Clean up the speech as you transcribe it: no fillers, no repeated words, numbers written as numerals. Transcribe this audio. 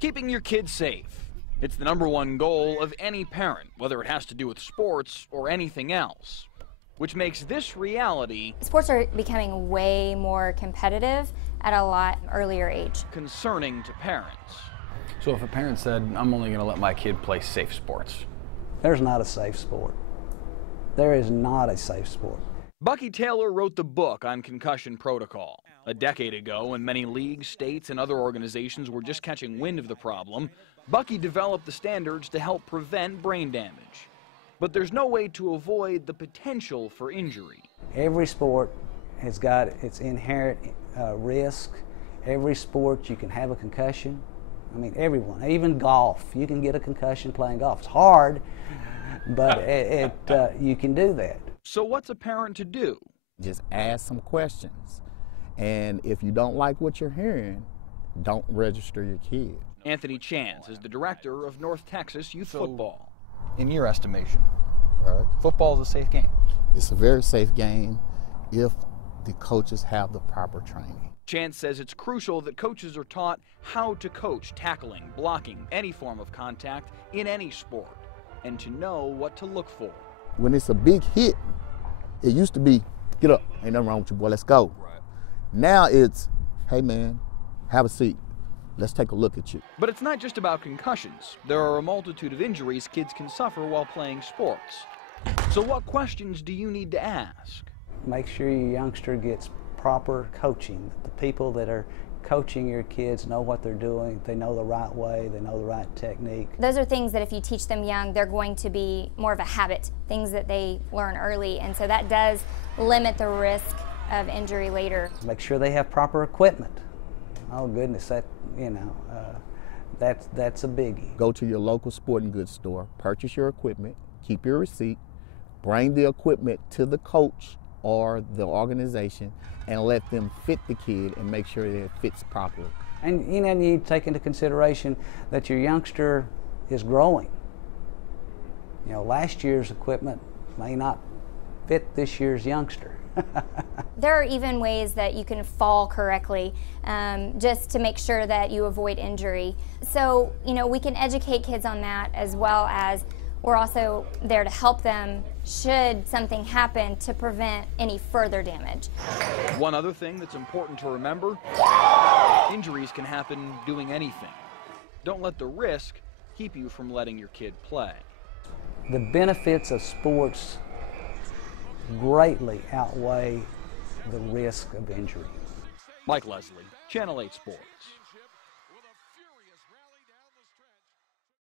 Keeping your kids safe. It's the #1 goal of any parent, whether it has to do with sports or anything else. Which makes this reality Sports are becoming way more competitive at a lot earlier age. concerning to parents. So if a parent said, I'm only going to let my kid play safe sports. There's not a safe sport. There is not a safe sport. Bucky Taylor wrote the book on concussion protocol. A decade ago, when many leagues, states, and other organizations were just catching wind of the problem, Bucky developed the standards to help prevent brain damage. But there's no way to avoid the potential for injury. Every sport has got its inherent risk. Every sport you can have a concussion. I mean, everyone, even golf, you can get a concussion playing golf. It's hard, but you can do that. So what's a parent to do? Just ask some questions. And if you don't like what you're hearing, don't register your kid. Anthony Chance is the director of North Texas Youth Football. In your estimation, Right? football is a safe game. It's a very safe game if the coaches have the proper training. Chance says it's crucial that coaches are taught how to coach tackling, blocking, any form of contact in any sport, and to know what to look for. When it's a big hit, it used to be, get up, ain't nothing wrong with you, boy, let's go. Right. Now it's, hey man, have a seat. Let's take a look at you. But it's not just about concussions. There are a multitude of injuries kids can suffer while playing sports. So what questions do you need to ask? Make sure your youngster gets proper coaching. The people that are coaching your kids know what they're doing. They know the right way. They know the right technique. Those are things that if you teach them young, they're going to be more of a habit, things that they learn early. And so that does limit the risk of injury later. Make sure they have proper equipment. Oh goodness, that's a biggie. Go to your local sporting goods store, purchase your equipment, keep your receipt, bring the equipment to the coach or the organization and let them fit the kid and make sure that it fits properly. And you need to take into consideration that your youngster is growing. Last year's equipment may not fit this year's youngster. There are even ways that you can fall correctly just to make sure that you avoid injury. So, we can educate kids on that, as well as we're also there to help them should something happen to prevent any further damage. One other thing that's important to remember, injuries can happen doing anything. Don't let the risk keep you from letting your kid play. The benefits of sports greatly outweigh the risk of injury. Mike Leslie, Channel 8 Sports.